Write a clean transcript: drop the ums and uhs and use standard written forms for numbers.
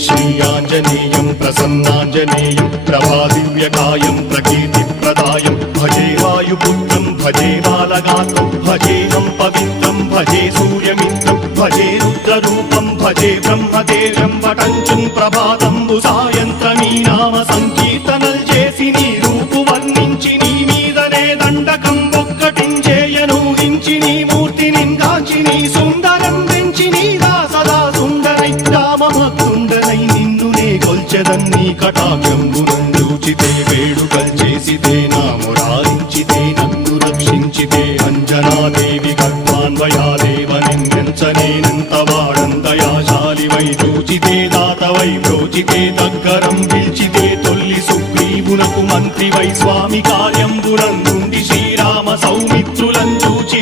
श्रीयाञ्जनेयं प्रसन्नाञ्जनेयं प्रभादिव्यकायं प्रकीर्तिप्रदायं भजे वायुपुत्रं भजे बालगात्रं भजेऽहं पवित्रं भजे सूर्यमित्रं भजे रुद्ररूपं भजे ब्रह्मदेवं वटञ्चं ప్రభాతంబు సాయంత్రమీ నామ సంకీర్తనల్ చేసి నీ రూపు వర్ణించి నీ మీదనే దండకం ఒక్కటించేయను హించి నీ మూర్తిని గాంచి నీ సుందరం పెంచి నీ దాసదా సుందరై రామభక్తుండనై నిన్నునే కొల్చెదన్ని కటాక్షంబునందూచితే వేడుకల్ చేసితే నా మురారించితే నన్ను రక్షించితే అంజనాదేవి గర్భాన్వయాదేవ నిన్నెంచనేనంత వాడందయాశాలివై చూచితే దాతవై బ్రోచితే దగ్గరం పిలిచితే తొల్లి సుగ్రీవునకు మంత్రివై స్వామి కార్యంబునందుండి శ్రీరామ సౌమిత్రులం చూచి